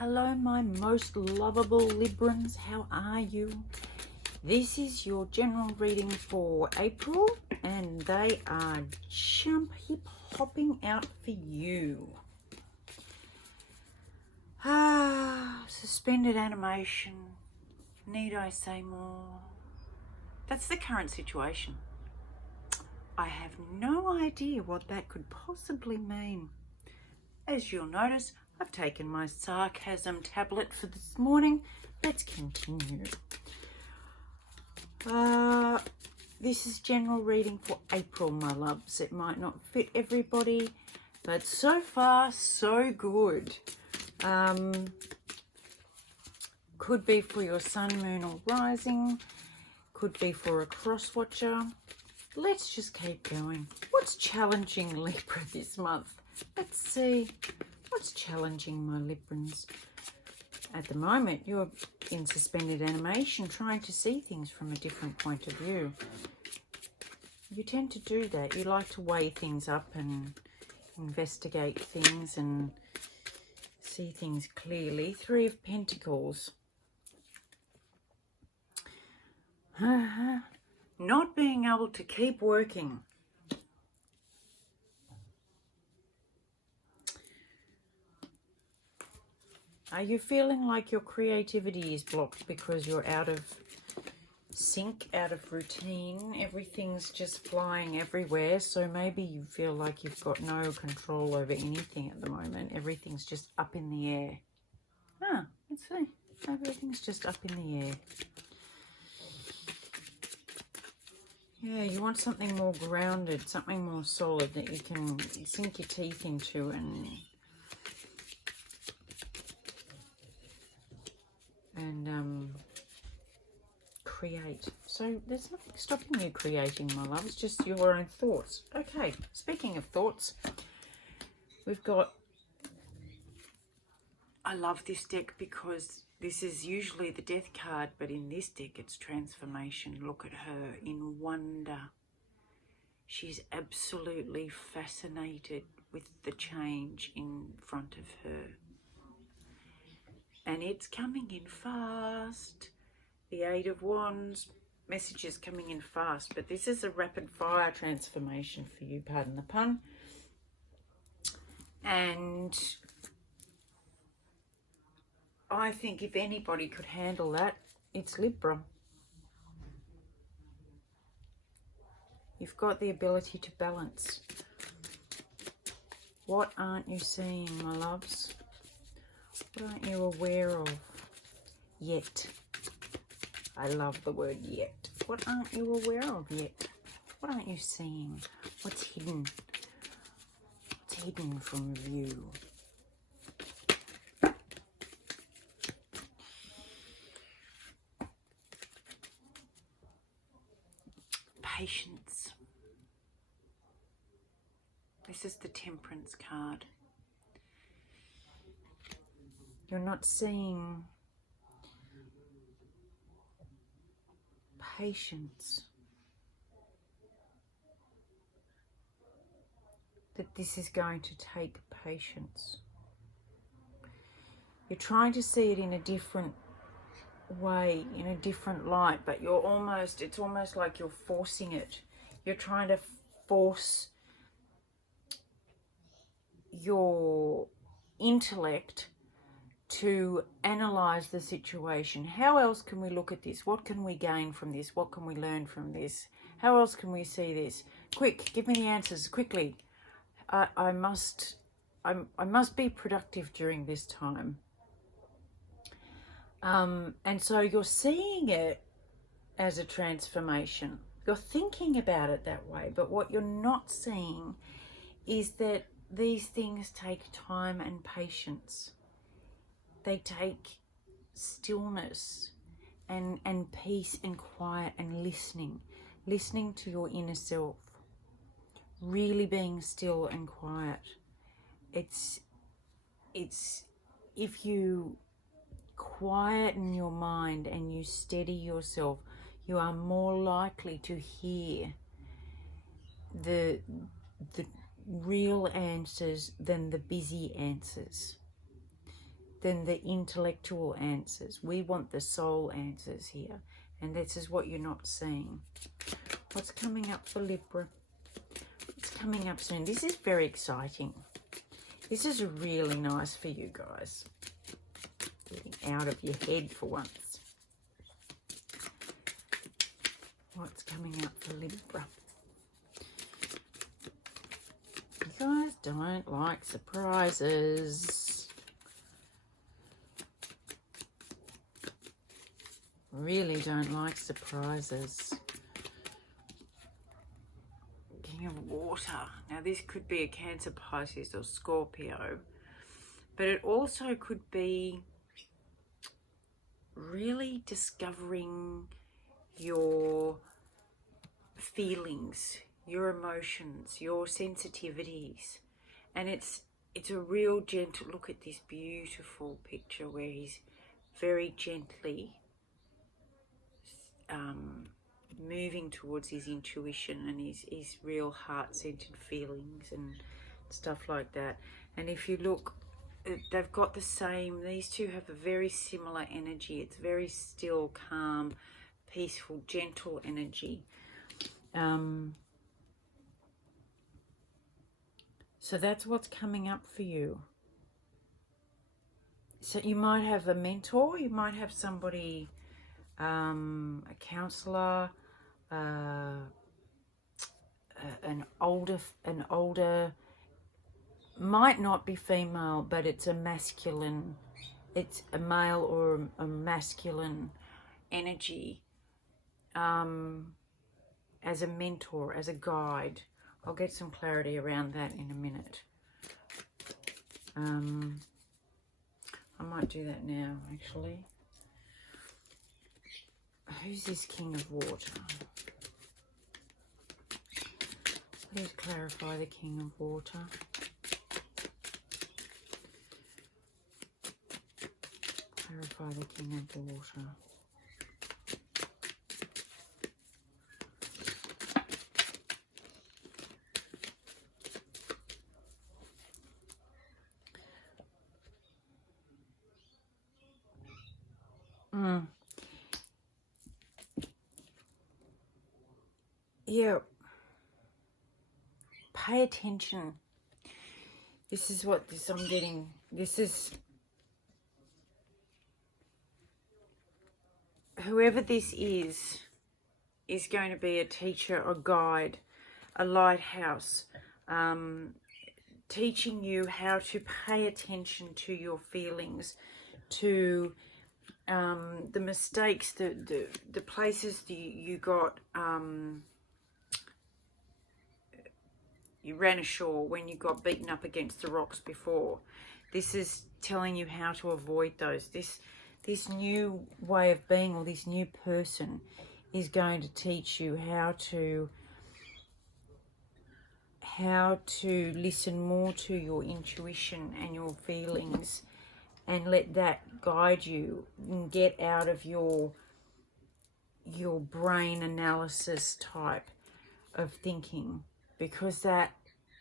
Hello, my most lovable Librans. How are you? This is your general reading for April, and they are jump hip hopping out for you. Suspended animation. Need I say more? That's the current situation. I have no idea what that could possibly mean. As you'll notice, I've taken my sarcasm tablet for this morning. Let's continue. This is general reading for April, my loves. It might not fit everybody, but so far, so good. Could be for your sun, moon, or rising. Could be for a cross-watcher. Let's just keep going. What's challenging Libra this month? Let's see. What's challenging my Librans? At the moment, you're in suspended animation, trying to see things from a different point of view. You tend to do that. You like to weigh things up and investigate things and see things clearly. Three of Pentacles. Not being able to keep working. Are you feeling like your creativity is blocked because you're out of sync, out of routine? Everything's just flying everywhere. So maybe you feel like you've got no control over anything at the moment. Everything's just up in the air. Let's see. Everything's just up in the air. Yeah, you want something more grounded, something more solid that you can sink your teeth into and create. So there's nothing stopping you creating, my love. It's just your own thoughts. Okay, speaking of thoughts, we've got... I love this deck because this is usually the death card, but in this deck it's transformation. Look at her in wonder. She's absolutely fascinated with the change in front of her. And it's coming in fast. The Eight of Wands, messages coming in fast. But this is a rapid fire transformation for you, pardon the pun. And I think if anybody could handle that, it's Libra. You've got the ability to balance. What aren't you seeing, my loves? What aren't you aware of yet? I love the word yet. What aren't you aware of yet? What aren't you seeing? What's hidden? What's hidden from view? Patience. This is the Temperance card. You're not seeing patience. That this is going to take patience. You're trying to see it in a different way, in a different light, but it's almost like you're forcing it. You're trying to force your intellect to analyze the situation. How else can we look at this? What can we gain from this? What can we learn from this? How else can we see this? Quick, give me the answers quickly. I must be productive during this time. And so you're seeing it as a transformation. You're thinking about it that way, but what you're not seeing is that these things take time and patience. They take stillness and peace and quiet and listening to your inner self, really being still and quiet. It's if you quieten your mind and you steady yourself, you are more likely to hear the real answers than the busy answers. than the intellectual answers. We want the soul answers here. And this is what you're not seeing. What's coming up for Libra? It's coming up soon. This is very exciting. This is really nice for you guys. Getting out of your head for once. What's coming up for Libra? You guys don't like surprises. Really don't like surprises. King of Water. Now this could be a Cancer, Pisces or Scorpio. But it also could be really discovering your feelings, your emotions, your sensitivities. And it's a real gentle, look at this beautiful picture where he's very gently moving towards his intuition and his real heart-centered feelings and stuff like that. And if you look, they've got the same, these two have a very similar energy. It's very still, calm, peaceful, gentle energy. So that's what's coming up for you. So you might have a mentor, you might have somebody, a counselor, an older, might not be female, but it's a masculine, it's a male or a masculine energy, as a mentor, as a guide. I'll get some clarity around that in a minute. I might do that now, actually. Who's this King of Water? Please clarify the King of Water. Clarify the King of Water. Yeah. Pay attention. This is what I'm getting. This is whoever this is going to be a teacher, a guide, a lighthouse, teaching you how to pay attention to your feelings, to the mistakes, the places that you got, you ran ashore when you got beaten up against the rocks before. This is telling you how to avoid those. This new way of being, or this new person, is going to teach you how to listen more to your intuition and your feelings, and let that guide you and get out of your brain analysis type of thinking, because that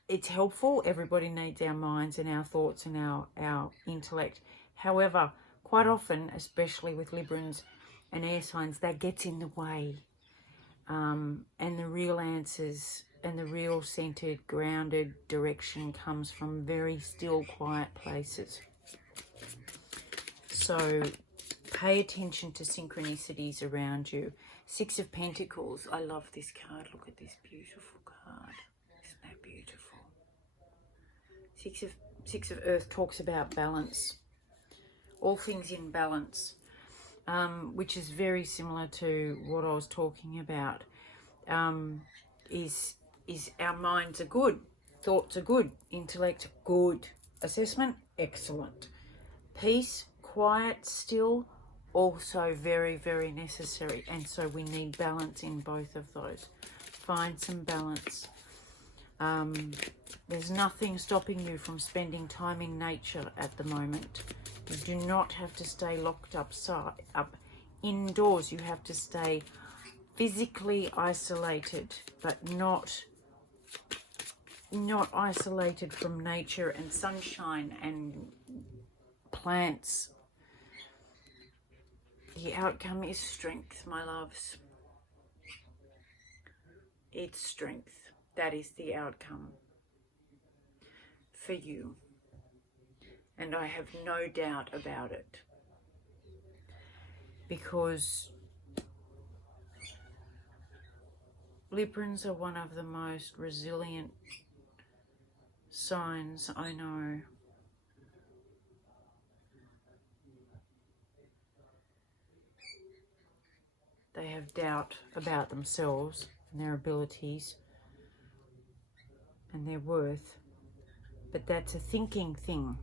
it's helpful. Everybody needs our minds and our thoughts and our intellect. However, quite often, especially with Librans and air signs, that gets in the way. And the real answers and the real centered, grounded direction comes from very still, quiet places. So pay attention to synchronicities around you. Six of Pentacles. I love this card. Look at this beautiful card. Isn't that beautiful? Six of Earth talks about balance. All things in balance, which is very similar to what I was talking about. Is our minds are good, thoughts are good, intellect good, assessment excellent, peace, quiet, still, also very, very necessary. And so we need balance in both of those. Find some balance. There's nothing stopping you from spending time in nature at the moment. You do not have to stay locked up indoors. You have to stay physically isolated, but not isolated from nature and sunshine and plants. The outcome is strength, my loves. It's strength. That is the outcome for you. And I have no doubt about it. Because Librans are one of the most resilient signs I know. They have doubt about themselves and their abilities and their worth, but that's a thinking thing.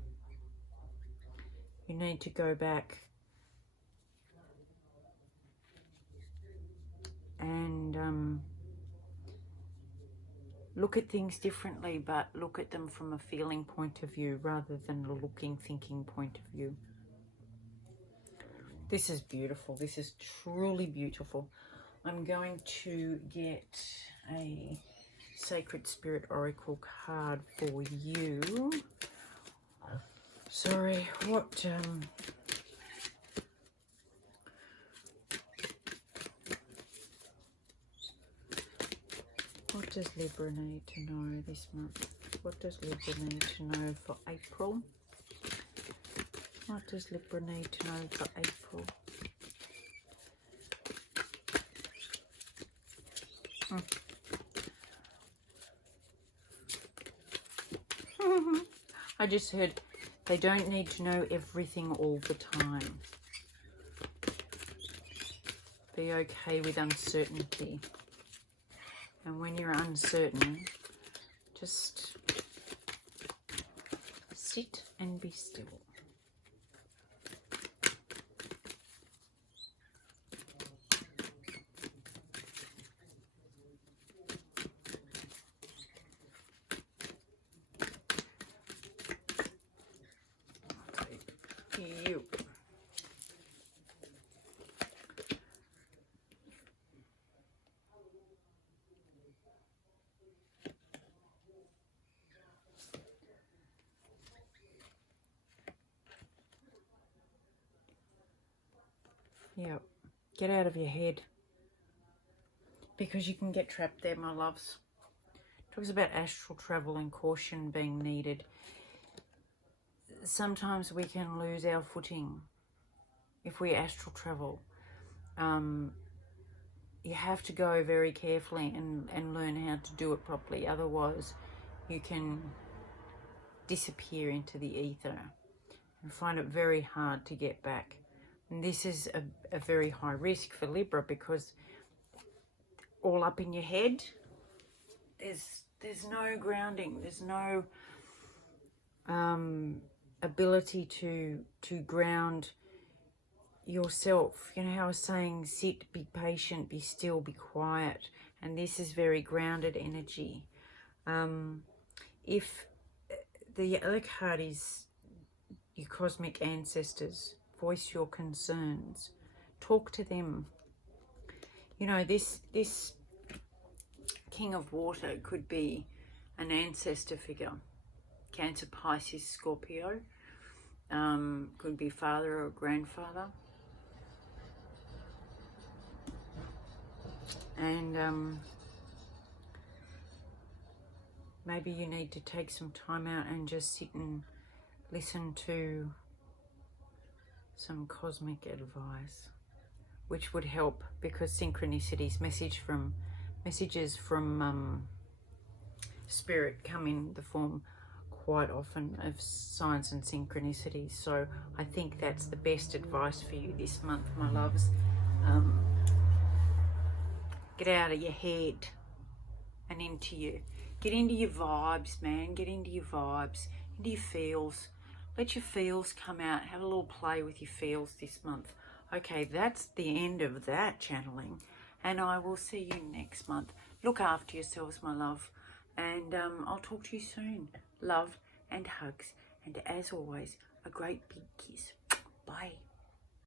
You need to go back and look at things differently, but look at them from a feeling point of view rather than a looking, thinking point of view. This is beautiful. This is truly beautiful. I'm going to get a Sacred Spirit Oracle card for you. Sorry, what does Libra need to know this month? What does Libra need to know for April? What does Libra need to know for April? I just heard they don't need to know everything all the time. Be okay with uncertainty. And when you're uncertain, just sit and be still. You. Yeah, get out of your head, because you can get trapped there, my loves. It talks about astral travel and caution being needed. Sometimes we can lose our footing if we astral travel. You have to go very carefully and learn how to do it properly. Otherwise, you can disappear into the ether and find it very hard to get back. And this is a very high risk for Libra, because all up in your head, there's no grounding, there's no ability to ground yourself. You know how I was saying, sit, be patient, be still, be quiet. And this is very grounded energy. If the other card is your cosmic ancestors, voice your concerns, talk to them. You know, this King of Water could be an ancestor figure. Cancer, Pisces, Scorpio. Could be father or grandfather. And maybe you need to take some time out and just sit and listen to some cosmic advice, which would help, because synchronicities, messages from spirit come in the form quite often of signs and synchronicities. So I think that's the best advice for you this month, my loves. Get out of your head and get into your vibes, man. Get into your vibes, into your feels. Let your feels come out. Have a little play with your feels this month. Okay, that's the end of that channeling, and I will see you next month. Look after yourselves, my love, and I'll talk to you soon. Love and hugs, and as always, a great big kiss. Bye.